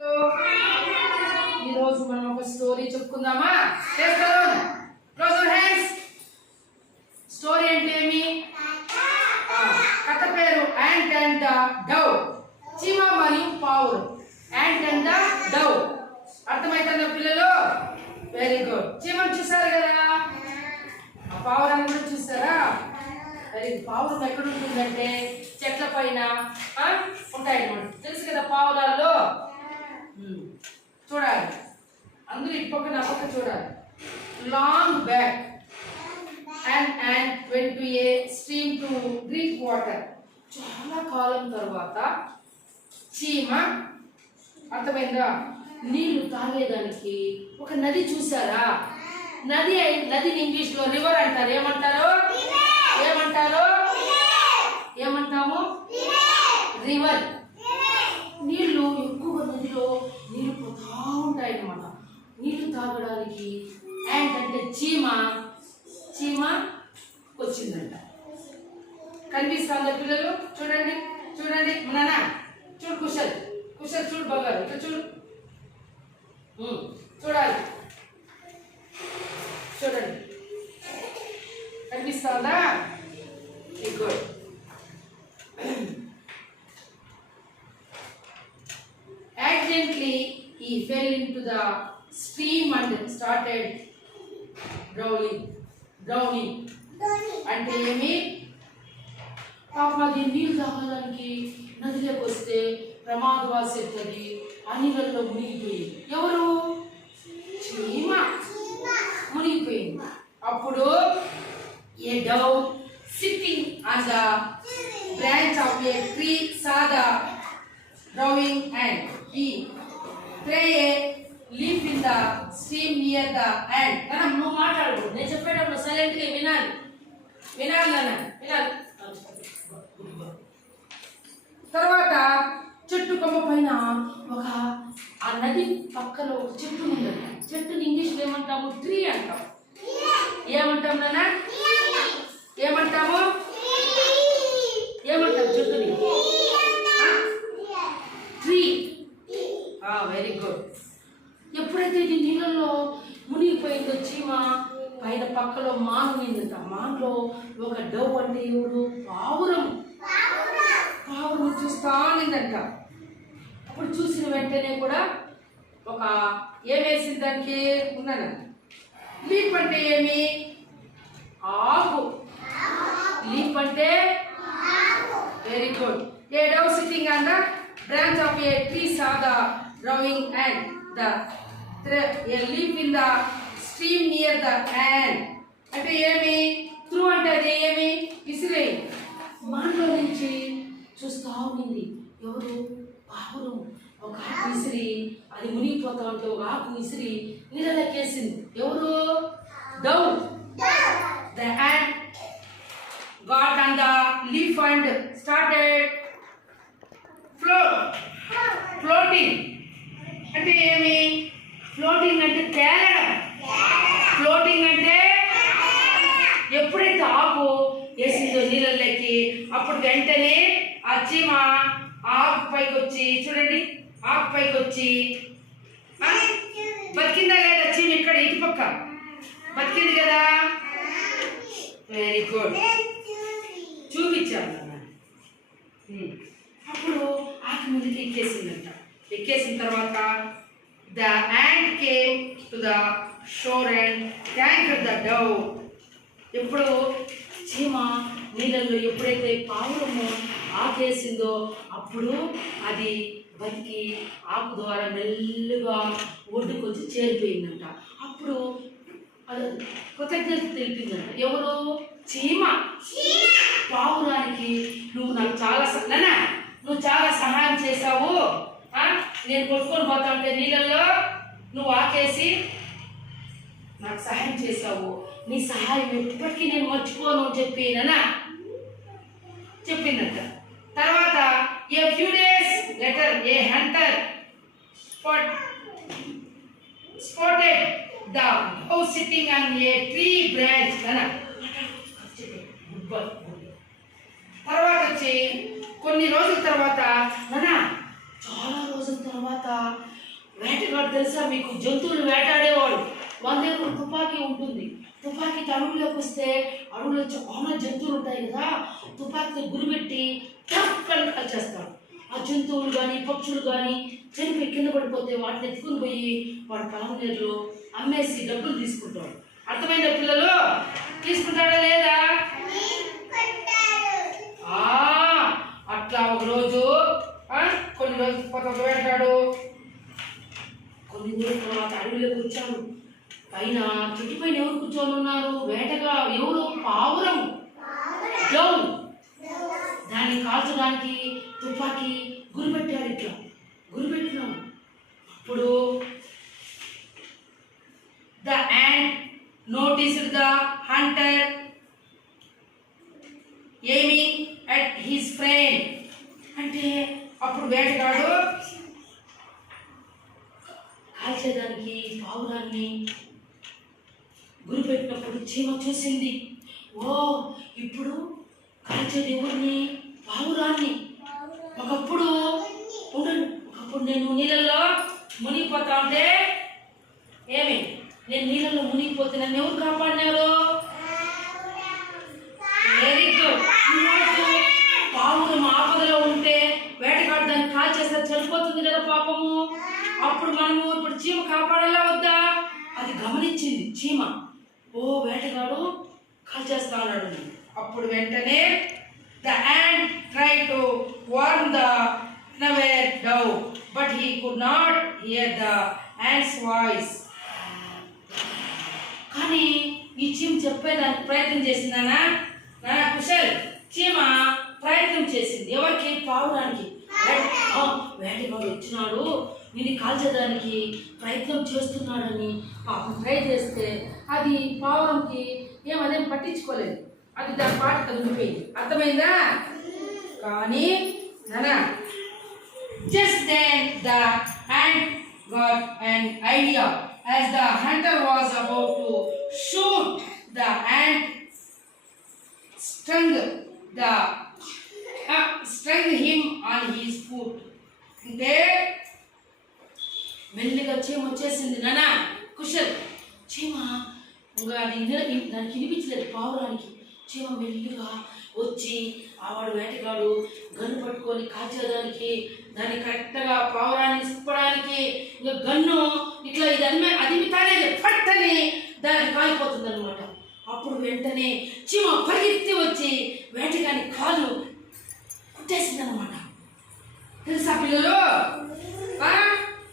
ఈ రోజు మనం ఒక స్టోరీ చెప్పుకుందామా? Close your hands. స్టోరీ అంటే ఏమి? కథ పేరు యాంట్ అండ్ ద డవ్. చీమ మరియు పావురం. Ant and the dove. అర్థమైతుందా పిల్లలు? Very good. చీమను చూసారు కదా, ఆ పావురాన్ని కూడా చూసారా? Very good. పావురం ఎక్కడ ఉంటుందంటే చెట్ల పైన ఉంటాయి అన్నమాట. తెలుసు కదా పావురాల్లో. చూడాలి, అందరూ ఇప్పక నప్పక చూడాలి. Long back and went to a stream to drink water. చాలా కాలం తర్వాత చీమ అర్థమైందా, నీళ్లు తాగేదానికి ఒక నది చూసారా? నదిని ఇంగ్లీష్ లో రివర్ అంటారు. ఏమంటాము? రివర్. నీళ్లు ఎక్కువ నదిలో నీళ్లు పోతా ఉంటాయి అన్నమాట. నీళ్లు తాగడానికి అంటే చీమ వచ్చిందంట. కనిపిస్తుందా పిల్లలు? చూడండి నాన్న, చూడు కుశల్ చూడు బంగారు, ఇట్లా చూడాలి. చూడండి, కనిపిస్తుందా? Good. Accidentally he fell into the stream and started drowning. అంటే ఏమి? పాపం అది నీళ్ళు తాగడానికి నదిలోకి వస్తే ప్రమాదవాసి అవుతుంది. ఆ నీళ్ళల్లో మునిగిపోయింది. ఎవరు? చీమ మునిగిపోయింది. అప్పుడు a dove sitting on the branch of a tree saw the drowning ant. He threw a leaf in the stream near the ant. మనం నువ్వు మాట్లాడు, నేను చెప్పేటప్పుడు సైలెంట్గా వినాలి. తర్వాత చెట్టు కొమ్మ పైన ఆ నది పక్కన ఒక చెట్టు ఉందంట. చెట్టుని ఇంగ్లీష్లో ఏమంటాము? ట్రీ అంటాం. ఏమంటాం నాన్న? ఏమంటాము చెట్టుని? ట్రీ. Very good. ఎప్పుడైతే ఇది నీళ్ళల్లో మునిగిపోయిందో చీమ, పైన పక్కలో మాను నిందంట. మానులో ఒక డవ్ అంటే ఎవరు? పావురం చూస్తా నిందంట. అప్పుడు చూసిన వెంటనే కూడా ఒక ఏమేసింది దానికి? ఉన్నాను. లీప్ అంటే ఏమి? ఆకు. లీప్ అంటే very good. A dove sitting on the branch of a tree saw the drowning ant. A leaf in the stream near the ant. అంటే ఏమి? త్రూ అంటే అది ఏమి? విసిరే. మాటలో నుంచి చూస్తా ఉంది. ఎవరు? పావురం. ఒక ఆకు విసిరి అది మునిగిపోతా ఉంటే ఒక ఆకు విసిరి నీళ్ళకేసింది. ఎవరు? Dove. The ant got on the leaf and started floating. అంటే ఏమి? ఫ్లోటింగ్ అంటే తేలడం. ఫ్లోటింగ్ అంటే ఎప్పుడైతే ఆకు వేసిందో నీళ్ళకి, అప్పుడు వెంటనే ఆ చీమ ఆకు పైకి వచ్చి, చూడండి, ఆకు పైకి వచ్చి బతికిందా లేదా? చీమ ఇక్కడ ఇటు పక్క బతికింది కదా. Very good. చూపించాను. అప్పుడు ఆకు ముందుకి ఎక్కేసిన తర్వాత the ant came to the shore and thanked the Dove. ఎప్పుడు చీమ నీళ్ళల్లో ఎప్పుడైతే పావురము ఆకేసిందో అప్పుడు అది బతికి ఆకు ద్వారా మెల్లుగా ఒడ్డుకు వచ్చి చేరిపోయిందంట. అప్పుడు కృతజ్ఞత తెలిపిందంట. ఎవరు? చీమ. పావురానికి నువ్వు చాలా సహాయం చేశావు. నేను కొట్టుకొని పోతా ఉంటే నీళ్ళల్లో నువ్వు ఆకేసి నాకు సహాయం చేశావు. నీ సహాయం ఎప్పటికీ నేను మర్చిపోను అని చెప్పిందంట. తర్వాత a few days letter A Hunter spotted the cow sitting on a tree branch. తర్వాత వచ్చి కొన్ని రోజుల తర్వాత చాలా రోజుల తర్వాత వేటగాడు తెలుసా మీకు? జంతువులు వేటాడేవాడు. వాళ్ళ దగ్గర తుపాకీ ఉంటుంది. తుపాకీ అడవుల్లోకి వస్తే అడవుల్లో చాలా జంతువులు ఉంటాయి కదా, తుపాకీతో గురిపెట్టి టక్కని కాల్చేస్తాడు. ఆ జంతువులు కానీ పక్షులు కానీ చనిపోయి కింద పడిపోతే వాటిని ఎత్తుకుని పోయి వాడు పొలం అమ్మేసి డబ్బులు తీసుకుంటాడు. అర్థమైందా పిల్లలు? తీసుకుంటాడా లేదా? అట్లా ఒక రోజు కొన్ని రోజులు ఒక వేటాడు. కొన్ని రోజుల తర్వాత అడవిలో కూర్చోను. పైన చెట్టు పైన ఎవరు కూర్చొని ఉన్నారు? వేటగా ఎవరు? పావురం. దాన్ని కాల్చడానికి తుపాకీ గురిపెట్టాడు. ఇట్లా గురిపెట్టినాం. అప్పుడు the ant noticed the hunter aiming at his friend. అంటే అప్పుడు వేటగాడు కాల్చేదానికి పావురాన్ని గురిపెట్టినప్పుడు చీమ చూసింది. ఓ, ఇప్పుడు కాల్చేది ఎవరిని? పావురాన్ని. ఒకప్పుడు నేను నీళ్ళల్లో మునిగిపోతా ఉంటే నేను నీళ్ళల్లో మునిగిపోతే నన్ను ఎవరు కాపాడినారు? Very good. పావురం ఆపదలో ఉంటే వేటగాడు దాన్ని కాల్చేస్తే చనిపోతుంది కదా పాపము. అప్పుడు మనము ఇప్పుడు చీమ కాపాడాలా వద్దా? అది గమనించింది చీమ. ఓ, వేటగాడు కాల్చేస్తా ఉన్నాడు. అప్పుడు వెంటనే the ant tried to warn the unaware dove, but he could not hear the ant's voice. కానీ ఈ చీమ చెప్పేదానికి ప్రయత్నం చేసిందనా కుశల్? చీమ ప్రయత్నం చేసింది. ఎవరికి? పావురానికి. వేటగాడు వచ్చినాడు, నేను కాల్చేదానికి ప్రయత్నం చేస్తున్నాడని పాపం ట్రై చేస్తే అది పావురంకి ఏమదేం పట్టించుకోలేదు. అది దాని పాట ఉండిపోయింది. అర్థమైందా? కానీ నానా just then the ant got an idea. As the hunter was about to shoot, the ant stung him on his foot. అంటే మెల్లిగా చీమ వచ్చేసింది. నానా కుశల్, చీమ దానికి వినిపించలేదు పావురానికి. చీమ మెల్లిగా వచ్చి ఆవాడు వేటగాడు గన్ను పట్టుకొని కాల్చేదానికి దాన్ని కరెక్ట్గా పావురాన్ని తిప్పడానికి ఇంకా గన్ను ఇట్లా ఇది అది తానే పట్టని దానికి కాలిపోతుంది అనమాట. అప్పుడు వెంటనే చీమ పరిగెత్తి వచ్చి వేటగాని కాళ్ళు కుట్టేసింది అనమాట. తెలుసా పిల్లలు?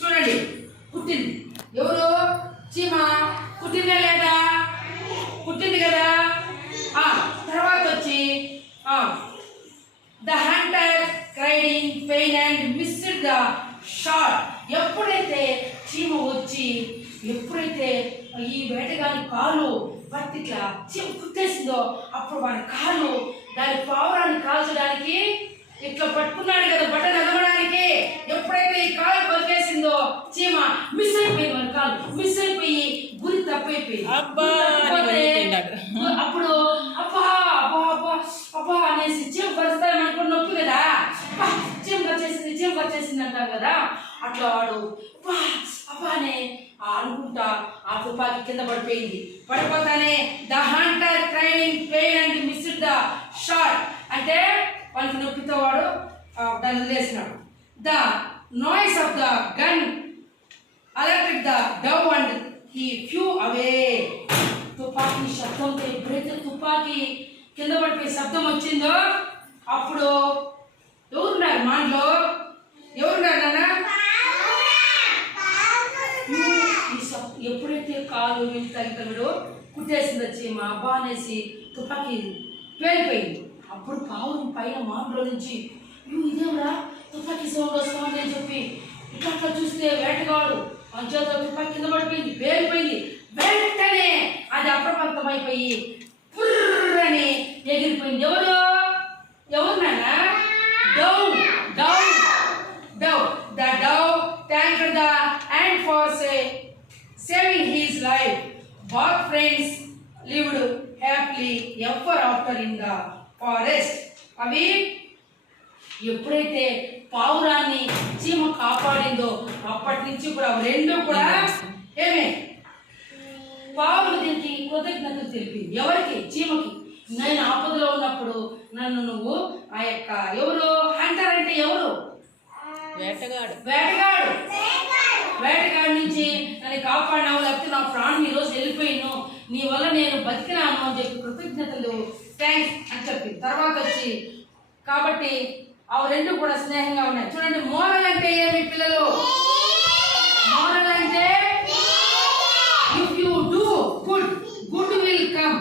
చూడండి, కుట్టింది. ఎవరు? చీమ కుట్టిందా లేదా? కుట్టింది కదా. తర్వాత వచ్చి the hunter cried in pain and missed the shot. ఎప్పుడైతే చీమ వచ్చి ఎప్పుడైతే ఈ వేటగాని కాలు బట్టిట్లా చీమ కుట్టేసిందో అప్పుడు వాడి కాలు దాని పావురాన్ని కాల్చడానికి ఇట్లా పట్టుకున్నాడు కదా బట్టలు అదమడానికి. ఎప్పుడైతే ఈ కాలు కొరికేసిందో చీమ మిస్ అయిపోయింది. వాడి కాలు మిస్ అయిపోయి గురి తప్పైపోయింది. అప్పుడు అబ్బా అబ్బా అబ్బా అబ్బా అనేసి చీమ కరుస్తాను అనుకుని నొప్పి కదా, చీమ వచ్చేసింది అంటారు కదా. అట్లా వాడు అబ్బా అనే అనుకుంటా ఆ తుపాకీ కింద పడిపోయింది. పడిపోతానే the hunter cried in pain and missed the shot. అంటే వాళ్ళకి నొప్పితో వాడు దాన్ని వదిలేసినాడు. The noise of the gun alerted the dove and he flew away. తుపాకీ శబ్దంతో ఎప్పుడైతే తుపాకీ కింద పడిపోయి శబ్దం వచ్చిందో అప్పుడు ఎవరున్నారు మాంట్లో? ఎవరున్నారు నాన్న? ఎప్పుడైతే కాలు వీళ్ళు తగ్గుతాడో కుట్టేసింది చీమ అబ్బా అనేసి తుపాకీ పేలిపోయింది. అప్పుడు పావురం పైన మాంట్లో నుంచి ఇదేమరా తుపాకీ సౌండ్ వస్తుంది అని చెప్పి ఇట్లా చూస్తే వేటగాడు అంచేత తుపాకీ కింద పడిపోయింది, పేలిపోయింది. వెంటనే అది అప్రమత్తమైపోయి పుర్రని ఎగిరిపోయింది. ఎవరు నాన్న? Dove. The dove thanked the ant for saving his life. Both friends lived happily ever after in the forest. అవి ఎప్పుడైతే పావురాన్ని చీమ కాపాడిందో అప్పటి నుంచి కూడా రెండు కూడా ఏమే పావులు దీనికి కృతజ్ఞతలు తెలిపింది. ఎవరికి? చీమకి. నేను ఆపదలో ఉన్నప్పుడు నన్ను నువ్వు ఆ యొక్క ఎవరు హంటర్ అంటే ఎవరు? వేటగాడు. వేటగాడు. వేటగాడి నుంచి నన్ను కాపాడినావు, లేకపోతే నా ప్రాణం ఈరోజు వెళ్ళిపోయిను, నీ వల్ల నేను బతికినాను అని చెప్పి కృతజ్ఞతలు థ్యాంక్స్ అని చెప్పింది. తర్వాత వచ్చి కాబట్టి అవి రెండు కూడా స్నేహంగా ఉన్నాయి. చూడండి, మోరల్ అంటే ఏమి పిల్లలు? మోరల్ అంటే if you do good, good will come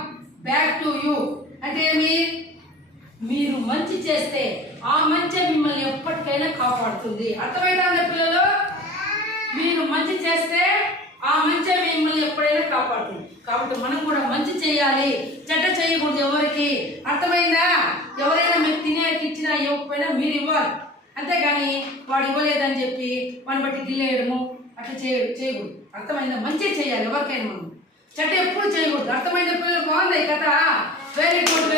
back to you. అంటే ఏమి? మీరు మంచి చేస్తే ఆ మంచి మిమ్మల్ని ఎప్పటికైనా కాపాడుతుంది. అర్థమైందా పిల్లలు? మీరు మంచి చేస్తే ఆ మంచి మిమ్మల్ని ఎప్పుడైనా కాపాడుతుంది. కాబట్టి మనం కూడా మంచి చేయాలి, చెడ్డ చేయకూడదు ఎవరికి. అర్థమైందా? ఎవరైనా మీరు తినేకి ఇచ్చినా ఇవ్వకపోయినా మీరు ఇవ్వాలి, అంతేగాని వాడు ఇవ్వలేదని చెప్పి వాడిని బట్టి గిల్లేయడము అట్లా చేయకూడదు. అర్థమైందా? మంచి చేయాలి ఎవరికైనా, మనం చెడ్డ ఎప్పుడు చేయకూడదు. అర్థమైందా పిల్లలు? బాగుంది కదా? Very good.